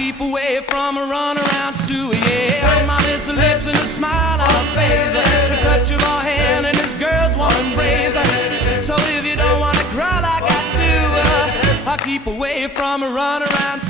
keep away from a runaround Sue, yeah. My miss her lips and a smile on her face, the touch of her hand and this girl's warm embrace. So if you don't wanna cry like I do, I keep away from a runaround Sue.